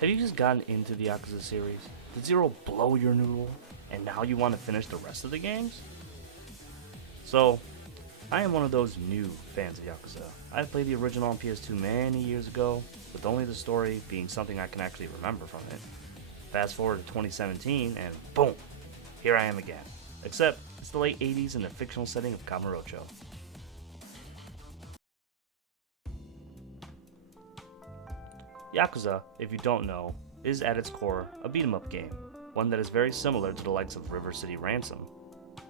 Have you just gotten into the Yakuza series? Did Zero blow your noodle, and now you want to finish the rest of the games? So, I am one of those new fans of Yakuza. I played the original on PS2 many years ago, with only the story being something I can actually remember from it. Fast forward to 2017, and boom! Here I am again. Except, it's the late 80s in the fictional setting of Kamurocho. Yakuza, if you don't know, is at its core a beat-em-up game, one that is very similar to the likes of River City Ransom.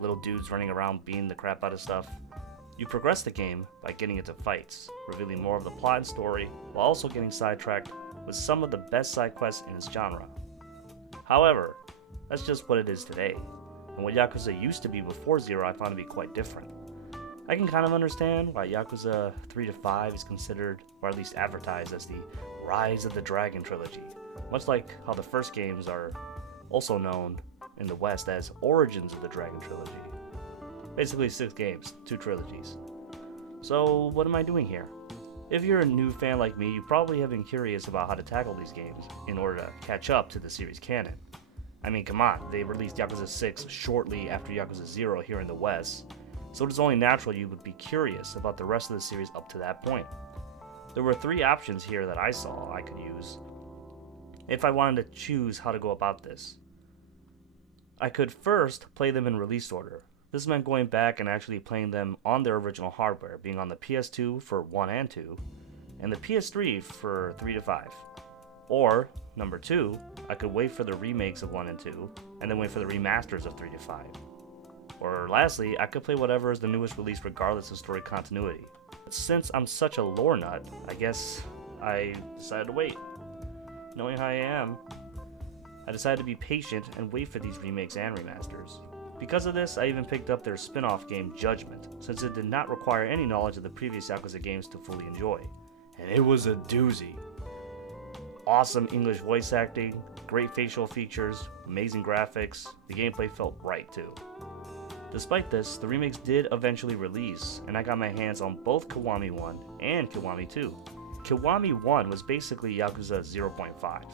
Little dudes running around beating the crap out of stuff. You progress the game by getting into fights, revealing more of the plot and story, while also getting sidetracked with some of the best side quests in its genre. However, that's just what it is today, and what Yakuza used to be before Zero I found to be quite different. I can kind of understand why Yakuza 3 to 5 is considered, or at least advertised, as the Rise of the Dragon Trilogy, much like how the first games are also known in the West as Origins of the Dragon Trilogy. Basically 6 games, 2 trilogies. So what am I doing here? If you're a new fan like me, you probably have been curious about how to tackle these games in order to catch up to the series canon. I mean, come on, they released Yakuza 6 shortly after Yakuza 0 here in the West, so it is only natural you would be curious about the rest of the series up to that point. There were 3 options here that I saw I could use if I wanted to choose how to go about this. I could first play them in release order. This meant going back and actually playing them on their original hardware, being on the PS2 for 1 and 2, and the PS3 for 3 to 5. Or, number 2, I could wait for the remakes of 1 and 2, and then wait for the remasters of 3 to 5. Or lastly, I could play whatever is the newest release regardless of story continuity. But since I'm such a lore nut, I guess I decided to wait. Knowing how I am, I decided to be patient and wait for these remakes and remasters. Because of this, I even picked up their spin-off game Judgment, since it did not require any knowledge of the previous Yakuza games to fully enjoy. And it was a doozy. Awesome English voice acting, great facial features, amazing graphics, the gameplay felt right too. Despite this, the remakes did eventually release, and I got my hands on both Kiwami 1 and Kiwami 2. Kiwami 1 was basically Yakuza 0.5,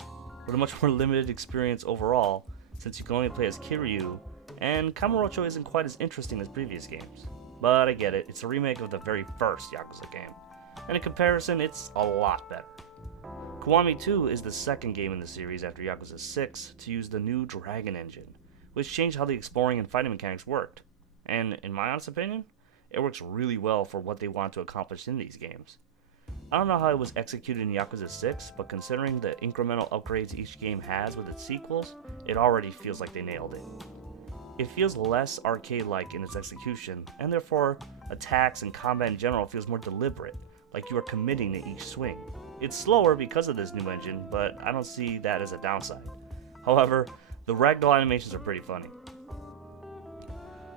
with a much more limited experience overall, since you can only play as Kiryu, and Kamurocho isn't quite as interesting as previous games. But I get it, it's a remake of the very first Yakuza game, and in comparison, it's a lot better. Kiwami 2 is the second game in the series after Yakuza 6 to use the new Dragon engine, which changed how the exploring and fighting mechanics worked. And in my honest opinion, it works really well for what they want to accomplish in these games. I don't know how it was executed in Yakuza 6, but considering the incremental upgrades each game has with its sequels, it already feels like they nailed it. It feels less arcade-like in its execution, and therefore, attacks and combat in general feels more deliberate, like you are committing to each swing. It's slower because of this new engine, but I don't see that as a downside. However, the ragdoll animations are pretty funny.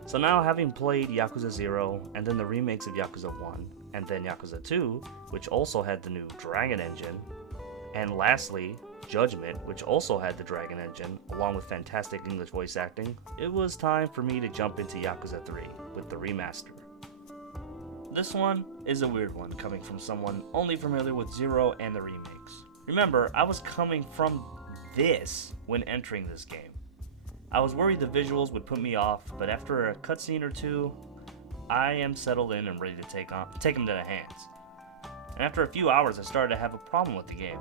So now, having played Yakuza 0, and then the remakes of Yakuza 1, and then Yakuza 2, which also had the new Dragon engine, and lastly, Judgment, which also had the Dragon engine, along with fantastic English voice acting, it was time for me to jump into Yakuza 3 with the remaster. This one is a weird one, coming from someone only familiar with 0 and the remakes. Remember, I was coming from this when entering this game. I was worried the visuals would put me off, but after a cutscene or two, I am settled in and ready to take them to the hands. And after a few hours, I started to have a problem with the game.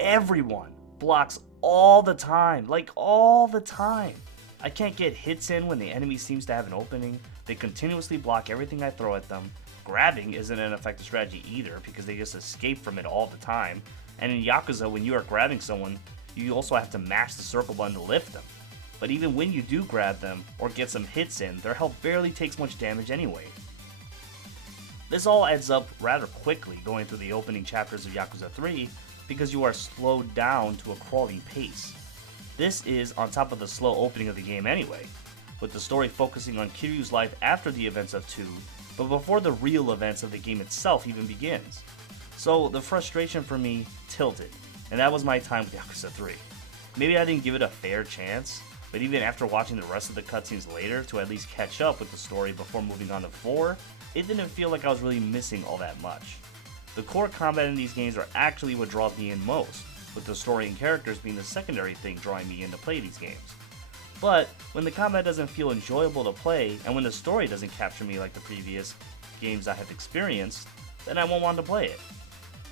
Everyone blocks all the time, like all the time. I can't get hits in when the enemy seems to have an opening. They continuously block everything I throw at them. Grabbing isn't an effective strategy either because they just escape from it all the time. And in Yakuza, when you are grabbing someone, you also have to mash the circle button to lift them. But even when you do grab them or get some hits in, their health barely takes much damage anyway. This all adds up rather quickly going through the opening chapters of Yakuza 3 because you are slowed down to a crawling pace. This is on top of the slow opening of the game anyway, with the story focusing on Kiryu's life after the events of 2, but before the real events of the game itself even begins. So the frustration for me tilted, and that was my time with Yakuza 3. Maybe I didn't give it a fair chance, but even after watching the rest of the cutscenes later to at least catch up with the story before moving on to 4, it didn't feel like I was really missing all that much. The core combat in these games are actually what draws me in most, with the story and characters being the secondary thing drawing me in to play these games. But when the combat doesn't feel enjoyable to play, and when the story doesn't capture me like the previous games I have experienced, then I won't want to play it.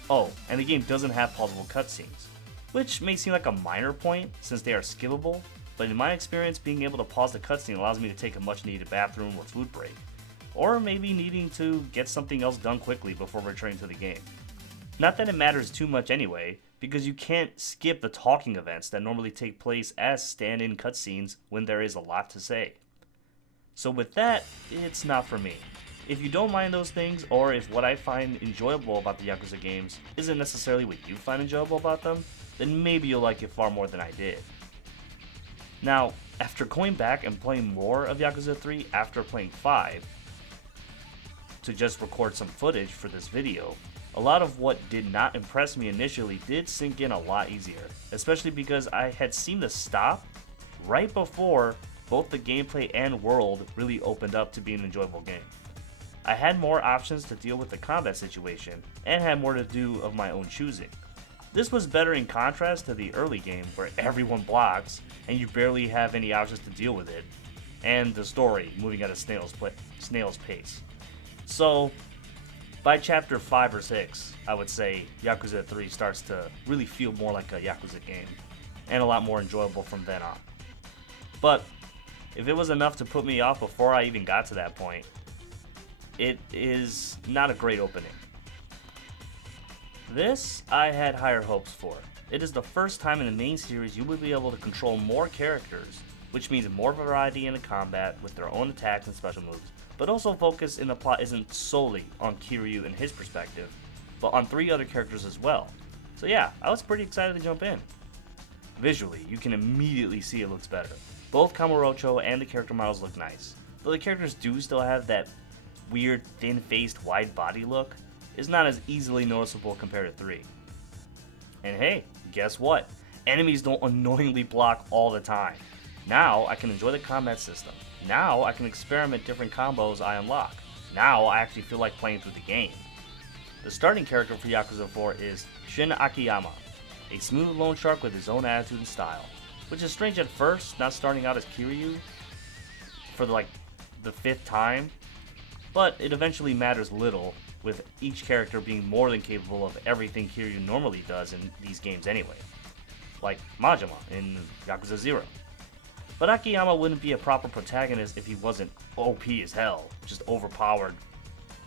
Oh, and the game doesn't have pausable cutscenes, which may seem like a minor point since they are skippable, but in my experience, being able to pause the cutscene allows me to take a much needed bathroom or food break, or maybe needing to get something else done quickly before returning to the game. Not that it matters too much anyway, because you can't skip the talking events that normally take place as stand-in cutscenes when there is a lot to say. So with that, it's not for me. If you don't mind those things, or if what I find enjoyable about the Yakuza games isn't necessarily what you find enjoyable about them, then maybe you'll like it far more than I did. Now, after going back and playing more of Yakuza 3 after playing 5, to just record some footage for this video, a lot of what did not impress me initially did sink in a lot easier, especially because I had seemed to stop right before both the gameplay and world really opened up to be an enjoyable game. I had more options to deal with the combat situation, and had more to do of my own choosing. This was better in contrast to the early game where everyone blocks and you barely have any options to deal with it, and the story moving at a snail's pace. So, by chapter 5 or 6, I would say Yakuza 3 starts to really feel more like a Yakuza game, and a lot more enjoyable from then on. But, if it was enough to put me off before I even got to that point, it is not a great opening. This, I had higher hopes for. It is the first time in the main series you will be able to control more characters, which means more variety in the combat with their own attacks and special moves, but also focus in the plot isn't solely on Kiryu and his perspective, but on 3 other characters as well. So yeah, I was pretty excited to jump in. Visually, you can immediately see it looks better. Both Kamurocho and the character models look nice, though the characters do still have that weird thin-faced wide body look. Is not as easily noticeable compared to 3. And hey, guess what? Enemies don't annoyingly block all the time. Now I can enjoy the combat system. Now I can experiment different combos I unlock. Now I actually feel like playing through the game. The starting character for Yakuza 4 is Shin Akiyama, a smooth loan shark with his own attitude and style, which is strange at first, not starting out as Kiryu for the 5th time, but it eventually matters little, with each character being more than capable of everything Kiryu normally does in these games anyway, like Majima in Yakuza 0. But Akiyama wouldn't be a proper protagonist if he wasn't OP as hell, just overpowered,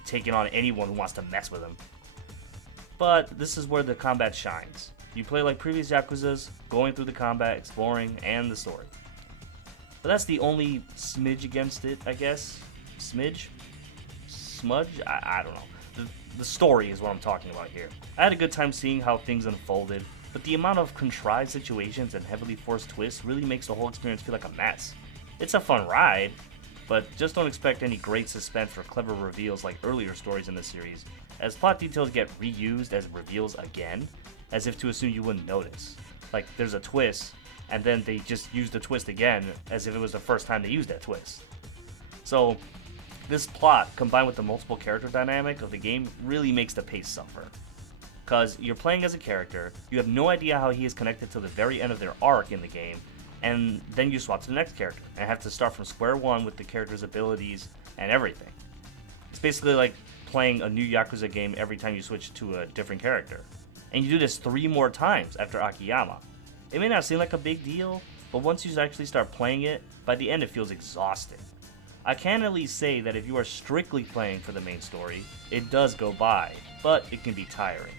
taking on anyone who wants to mess with him. But this is where the combat shines. You play like previous Yakuzas, going through the combat, exploring, and the story. But that's the only smidge against it, I guess. Smidge? Smudge? I don't know. The story is what I'm talking about here. I had a good time seeing how things unfolded, but the amount of contrived situations and heavily forced twists really makes the whole experience feel like a mess. It's a fun ride, but just don't expect any great suspense or clever reveals like earlier stories in the series, as plot details get reused as reveals again, as if to assume you wouldn't notice. Like, there's a twist, and then they just use the twist again, as if it was the first time they used that twist. So, this plot, combined with the multiple character dynamic of the game, really makes the pace suffer. Because you're playing as a character, you have no idea how he is connected to the very end of their arc in the game, and then you swap to the next character, and have to start from square one with the character's abilities and everything. It's basically like playing a new Yakuza game every time you switch to a different character. And you do this 3 more times after Akiyama. It may not seem like a big deal, but once you actually start playing it, by the end it feels exhausting. I can at least say that if you are strictly playing for the main story, it does go by, but it can be tiring.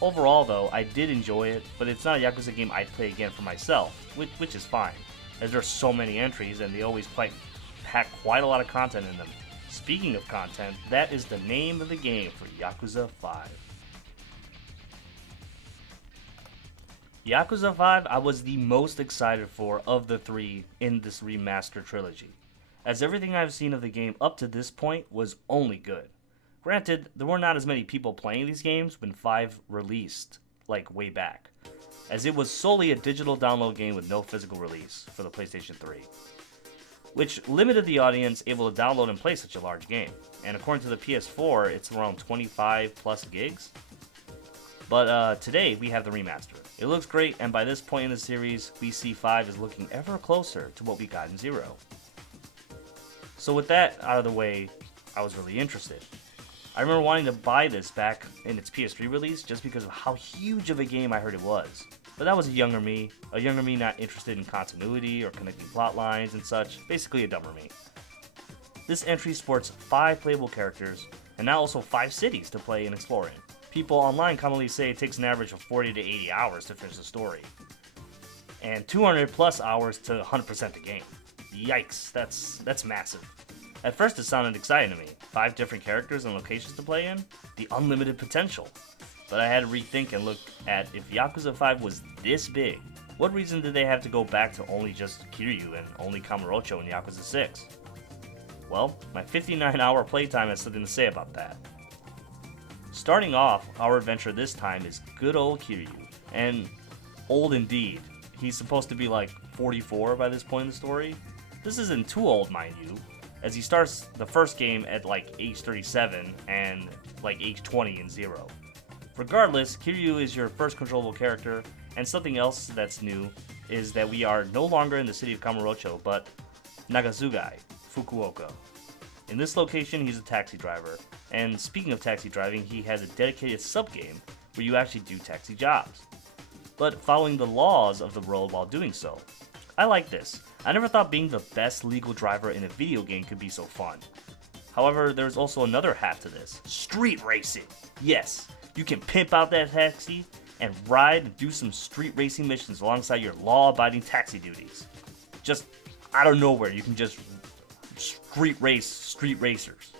Overall though, I did enjoy it, but it's not a Yakuza game I'd play again for myself, which is fine, as there are so many entries and they always pack quite a lot of content in them. Speaking of content, that is the name of the game for Yakuza 5. Yakuza 5 I was the most excited for of the 3 in this remastered trilogy, as everything I've seen of the game up to this point was only good. Granted, there were not as many people playing these games when 5 released, like way back, as it was solely a digital download game with no physical release for the PlayStation 3, which limited the audience able to download and play such a large game, and according to the PS4, it's around 25 plus gigs. But today we have the remaster. It looks great, and by this point in the series, we see 5 is looking ever closer to what we got in 0. So with that out of the way, I was really interested. I remember wanting to buy this back in its PS3 release just because of how huge of a game I heard it was. But that was a younger me not interested in continuity or connecting plot lines and such, basically a dumber me. This entry sports 5 playable characters, and now also 5 cities to play and explore in. People online commonly say it takes an average of 40 to 80 hours to finish the story, and 200 plus hours to 100% the game. Yikes, that's massive. At first it sounded exciting to me, 5 different characters and locations to play in, the unlimited potential. But I had to rethink and look at if Yakuza 5 was this big, what reason did they have to go back to only just Kiryu and only Kamurocho in Yakuza 6? Well, my 59-hour playtime has something to say about that. Starting off, our adventure this time is good old Kiryu, and old indeed. He's supposed to be like 44 by this point in the story. This isn't too old, mind you, as he starts the first game at like age 37 and like age 20 in 0. Regardless, Kiryu is your first controllable character, and something else that's new is that we are no longer in the city of Kamurocho, but Nagazugai, Fukuoka. In this location, he's a taxi driver, and speaking of taxi driving, he has a dedicated sub-game where you actually do taxi jobs, but following the laws of the road while doing so. I like this. I never thought being the best legal driver in a video game could be so fun. However, there's also another half to this. Street racing! Yes, you can pimp out that taxi and ride and do some street racing missions alongside your law-abiding taxi duties. Just out of nowhere, you can just street racers.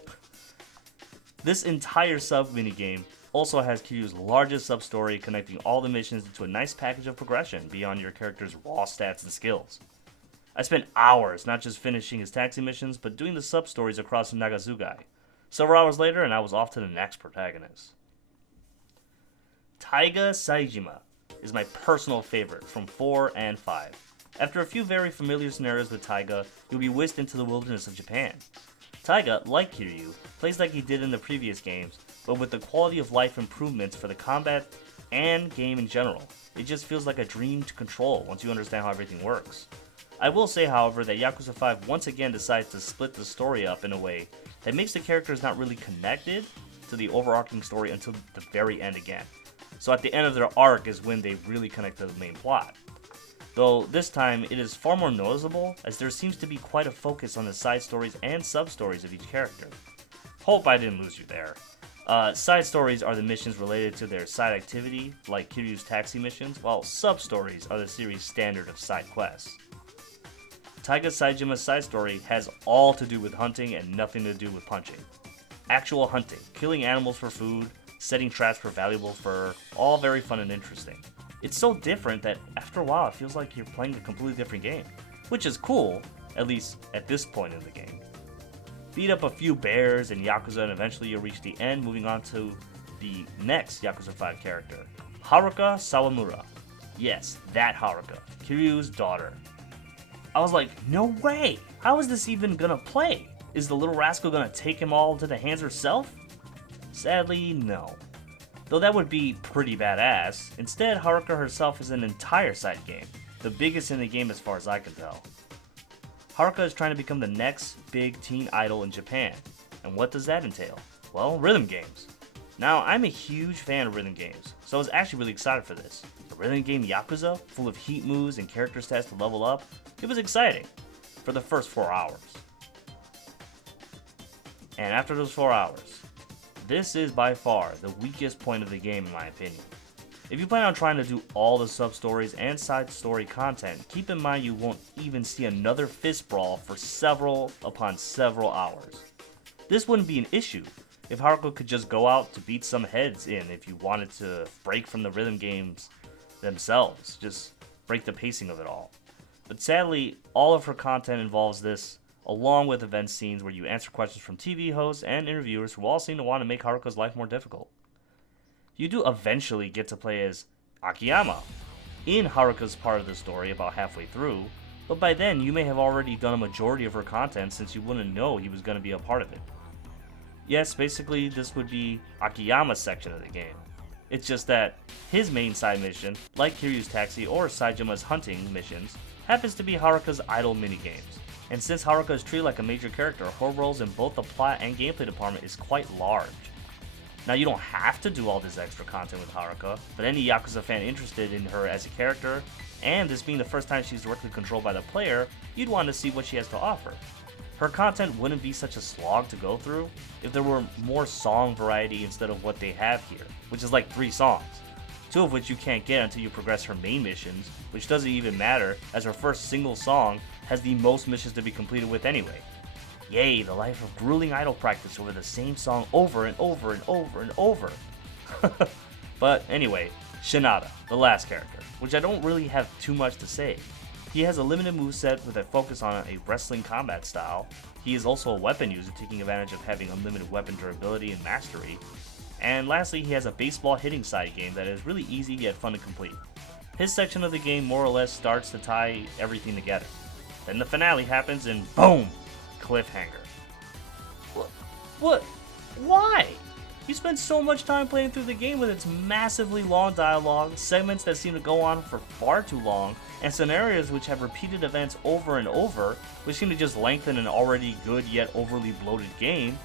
This entire sub minigame also has Kiryu's largest sub-story, connecting all the missions into a nice package of progression beyond your character's raw stats and skills. I spent hours not just finishing his taxi missions, but doing the sub-stories across Nagazugai. Several hours later, and I was off to the next protagonist. Taiga Saijima is my personal favorite from 4 and 5. After a few very familiar scenarios with Taiga, you'll be whisked into the wilderness of Japan. Taiga, like Kiryu, plays like he did in the previous games, but with the quality of life improvements for the combat and game in general. It just feels like a dream to control once you understand how everything works. I will say, however, that Yakuza 5 once again decides to split the story up in a way that makes the characters not really connected to the overarching story until the very end again. So at the end of their arc is when they really connect to the main plot. Though this time it is far more noticeable, as there seems to be quite a focus on the side stories and sub-stories of each character. Hope I didn't lose you there. Side stories are the missions related to their side activity, like Kiryu's taxi missions, while sub-stories are the series' standard of side quests. Taiga Saijima's side story has all to do with hunting and nothing to do with punching. Actual hunting, killing animals for food, setting traps for valuable fur, all very fun and interesting. It's so different that after a while it feels like you're playing a completely different game, which is cool, at least at this point in the game. Beat up a few bears in Yakuza and eventually you'll reach the end, moving on to the next Yakuza 5 character, Haruka Sawamura. Yes, that Haruka, Kiryu's daughter. I was like, no way! How is this even gonna play? Is the little rascal gonna take him all into the hands herself? Sadly, no. Though that would be pretty badass, instead Haruka herself is an entire side game, the biggest in the game as far as I can tell. Haruka is trying to become the next big teen idol in Japan, and what does that entail? Well, rhythm games. Now, I'm a huge fan of rhythm games, so I was actually really excited for this. A rhythm game Yakuza, full of heat moves and character stats to level up, it was exciting, for the first 4 hours. And after those 4 hours, this is by far the weakest point of the game in my opinion. If you plan on trying to do all the sub-stories and side story content, keep in mind you won't even see another fist brawl for several upon several hours. This wouldn't be an issue if Haruka could just go out to beat some heads in if you wanted to break from the rhythm games themselves, just break the pacing of it all. But sadly, all of her content involves this, along with event scenes where you answer questions from TV hosts and interviewers who all seem to want to make Haruka's life more difficult. You do eventually get to play as Akiyama in Haruka's part of the story about halfway through, but by then you may have already done a majority of her content since you wouldn't know he was going to be a part of it. Yes, basically this would be Akiyama's section of the game. It's just that his main side mission, like Kiryu's Taxi or Saijima's hunting missions, happens to be Haruka's idle minigames. And since Haruka is treated like a major character, her roles in both the plot and gameplay department is quite large. Now you don't have to do all this extra content with Haruka, but any Yakuza fan interested in her as a character, and this being the first time she's directly controlled by the player, you'd want to see what she has to offer. Her content wouldn't be such a slog to go through if there were more song variety instead of what they have here, which is like 3 songs, 2 of which you can't get until you progress her main missions, which doesn't even matter as her first single song has the most missions to be completed with anyway. Yay, the life of grueling idle practice over the same song over and over and over and over. But anyway, Shinada, the last character, which I don't really have too much to say. He has a limited moveset with a focus on a wrestling combat style. He is also a weapon user, taking advantage of having unlimited weapon durability and mastery. And lastly, he has a baseball hitting side game that is really easy yet fun to complete. His section of the game more or less starts to tie everything together. Then the finale happens and boom! Cliffhanger. What? Why? You spend so much time playing through the game with its massively long dialogue, segments that seem to go on for far too long, and scenarios which have repeated events over and over, which seem to just lengthen an already good yet overly bloated game.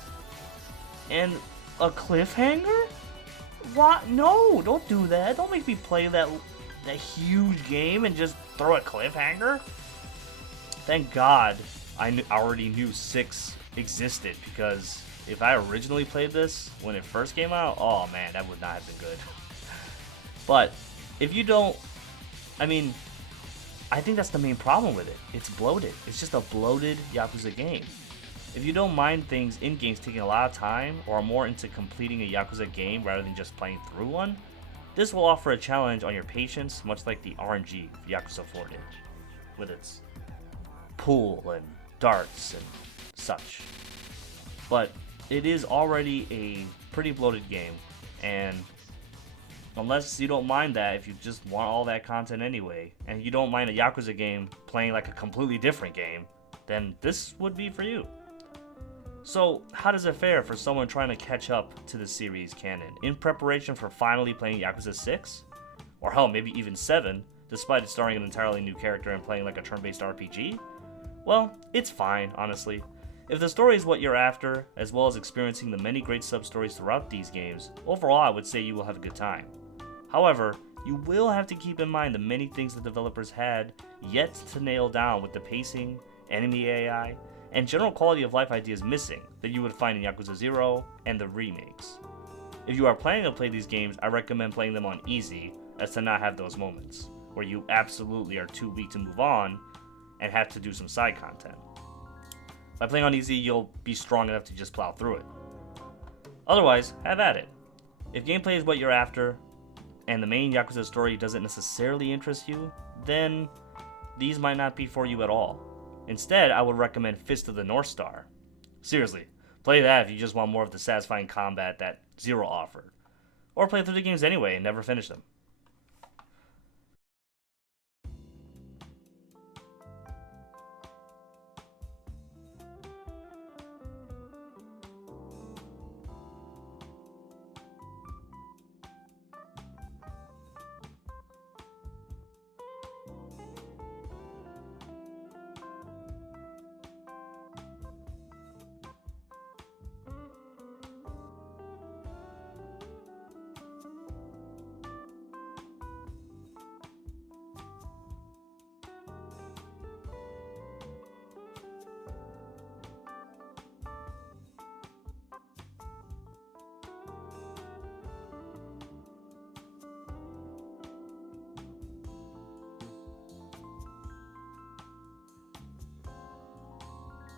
And a cliffhanger? What? No, don't do that. Don't make me play that huge game and just throw a cliffhanger. Thank God I already knew 6 existed, because if I originally played this when it first came out, oh man, that would not have been good. But if you don't, I think that's the main problem with it. It's bloated. It's just a bloated Yakuza game. If you don't mind things in games taking a lot of time, or are more into completing a Yakuza game rather than just playing through one, this will offer a challenge on your patience, much like the RNG of Yakuza 4 did, with its pool and darts and such. But it is already a pretty bloated game, and unless you don't mind that, if you just want all that content anyway, and you don't mind a Yakuza game playing like a completely different game, then this would be for you. So how does it fare for someone trying to catch up to the series canon in preparation for finally playing Yakuza 6? Or hell, maybe even 7, despite it starring an entirely new character and playing like a turn-based RPG? Well, it's fine, honestly. If the story is what you're after, as well as experiencing the many great sub-stories throughout these games, overall I would say you will have a good time. However, you will have to keep in mind the many things the developers had yet to nail down with the pacing, enemy AI, and general quality of life ideas missing that you would find in Yakuza 0 and the remakes. If you are planning to play these games, I recommend playing them on easy, as to not have those moments, where you absolutely are too weak to move on, and have to do some side content. By playing on easy, you'll be strong enough to just plow through it. Otherwise, have at it. If gameplay is what you're after, and the main Yakuza story doesn't necessarily interest you, then these might not be for you at all. Instead, I would recommend Fist of the North Star. Seriously, play that if you just want more of the satisfying combat that Zero offered. Or play through the games anyway and never finish them.